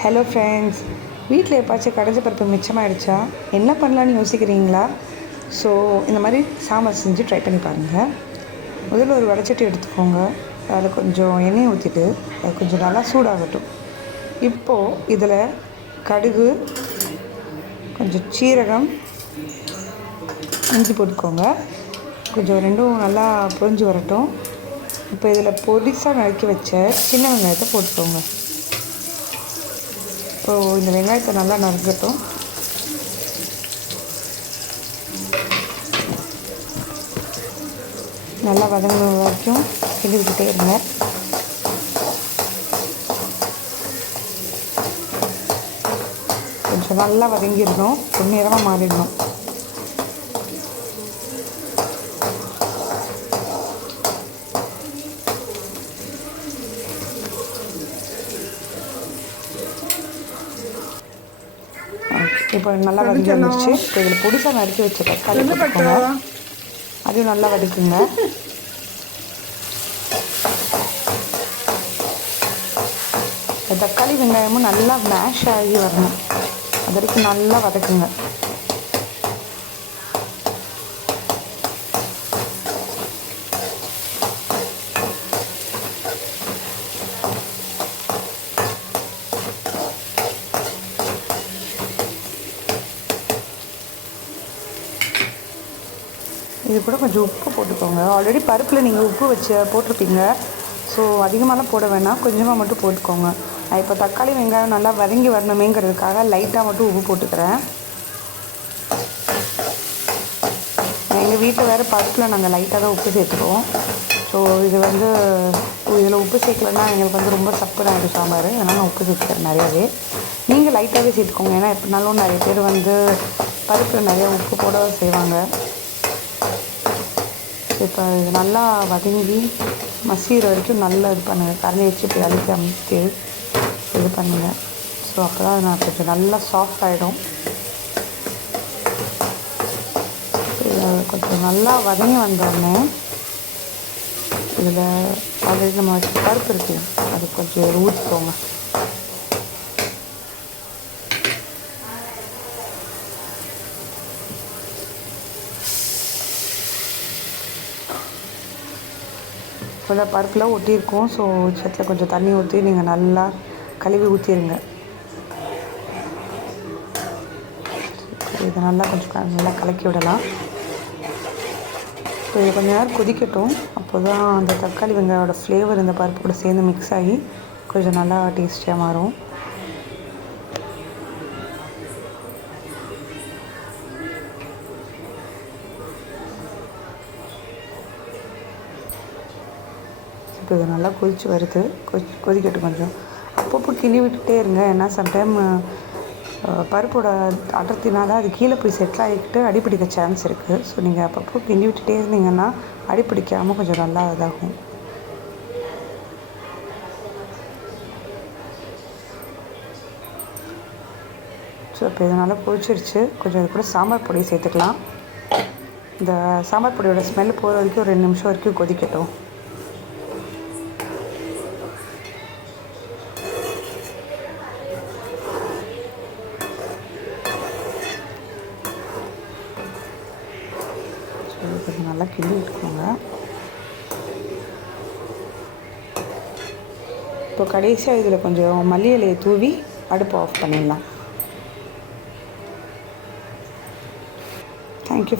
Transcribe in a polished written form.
Hello friends, வீட்டில் எப்பாச்சும் கடைஞ்ச பருப்பு மிச்சமாகிடுச்சா என்ன பண்ணலான்னு யோசிக்கிறீங்களா? ஸோ இந்த மாதிரி சாம்பார் செஞ்சு ட்ரை பண்ணி பாருங்கள். முதல்ல ஒரு வடைச்சட்டி எடுத்துக்கோங்க. அதில் கொஞ்சம் எண்ணெய் ஊற்றிட்டு அது கொஞ்சம் நல்லா சூடாகட்டும். இப்போது இதில் கடுகு, கொஞ்சம் சீரகம், இஞ்சி போட்டுக்கோங்க. கொஞ்சம் ரெண்டும் நல்லா பொரிஞ்சு வரட்டும். இப்போ இதில் பொடிசாக நறுக்கி வச்ச சின்ன வெங்காயத்தை போட்டுக்கோங்க. இப்போது இந்த வெங்காயத்தை நல்லா நறுக்கட்டும். நல்லா வதங்கின வரைக்கும் கிண்டி விட்டுட்டே இருங்க. கொஞ்சம் நல்லா வதங்கிடணும், பொன்னிறமாக மாறிடணும். இப்போ நல்லா வதங்கி வந்துடுச்சு. இப்போ இதில் பொடிசாக நறுக்கி வச்ச தக்காளி போட்டுக்கோங்க. அதையும் நல்லா வதக்குங்க. தக்காளி வெங்காயமும் நல்லா மேஷ் ஆகி வரணும், அது வரைக்கும் நல்லா வதக்குங்க. இது கூட கொஞ்சம் உப்பு போட்டுக்கோங்க. ஆல்ரெடி பருப்பில் நீங்கள் உப்பு போட்டிருப்பீங்க. ஸோ அதிகமாகலாம் போட வேணாம், கொஞ்சமாக மட்டும் போட்டுக்கோங்க. நான் இப்போ தக்காளி வெங்காயம் நல்லா வதங்கி வரணுமேங்கிறதுக்காக லைட்டாக மட்டும் உப்பு போட்டுக்கிறேன். எங்கள் வீட்டில் வேறு பருப்பில் நாங்கள் லைட்டாக தான் உப்பு சேர்த்துருவோம். ஸோ இதில் உப்பு சேர்க்கலன்னா எங்களுக்கு ரொம்ப சப்புன்னு ஆகிடும் சாம்பார். அதனால் நான் உப்பு சேர்த்துக்கிறேன் நிறையாவே. நீங்கள் லைட்டாகவே சேர்த்துக்கோங்க. ஏன்னா எப்படினாலும் நிறைய பேர் பருப்பில் நிறையா உப்பு போட செய்வாங்க. இப்போ இது நல்லா வதங்கி மசிகிற வரைக்கும் நல்லா இது பண்ணுங்கள். கரண்டி வச்சு இப்படி அழுத்தி அமைத்து இது பண்ணுங்கள். ஸோ அப்போ தான் நான் கொஞ்சம் நல்லா சாஃப்ட் ஆகிடும். கொஞ்சம் நல்லா வதங்கி வந்தோடனே இதில் ஆல்ரெடி நம்ம வச்சு பருப்பு இருக்குது, அது கொஞ்சம் ஊற்றிக்கோங்க. கொஞ்சம் பருப்பில் ஒட்டியிருக்கும். ஸோ சட்டில் கொஞ்சம் தண்ணி ஊற்றி நீங்கள் நல்லா கழுவி ஊற்றிடுங்க. இதை நல்லா கொஞ்சம் நல்லா கலக்கி விடலாம். ஸோ இது கொஞ்சம் நேரம் கொதிக்கட்டும். அப்போ தான் அந்த தக்காளி வெங்காயோட ஃப்ளேவர் இந்த பருப்பு கூட சேர்ந்து மிக்ஸ் ஆகி கொஞ்சம் நல்லா டேஸ்டியாக மாறும். இப்போ இது நல்லா கொதித்து வருது. கொதிக்கட்டும். கொஞ்சம் அப்பப்போ கிண்டி விட்டுட்டே இருங்க. ஏன்னா சம்டைம் பருப்போட அடர்த்தினால அது கீழே போய் செட்டில் ஆகிக்கிட்டு அடிப்பிடிக்க சான்ஸ் இருக்குது. ஸோ நீங்கள் அப்பப்போ கிண்டி விட்டுட்டே இருந்தீங்கன்னா அடிப்பிடிக்காமல் கொஞ்சம் நல்லா இதாகும். ஸோ இப்போ இது நல்லா கொதிச்சிருச்சு. கொஞ்சம் இது கூட சாம்பார் பொடியை சேர்த்துக்கலாம். இந்த சாம்பார் பொடியோட ஸ்மெல் போகிற வரைக்கும் ஒரு 2 நிமிஷம் வரைக்கும் கொதிக்கட்டும். கொஞ்சம் நல்லா கிண்டி விட்டுக்கோங்க. இப்போ கடைசியாக இதில் கொஞ்சம் மல்லி இலையை தூவி அடுப்பை ஆஃப் பண்ணிடலாம். தேங்க்யூ.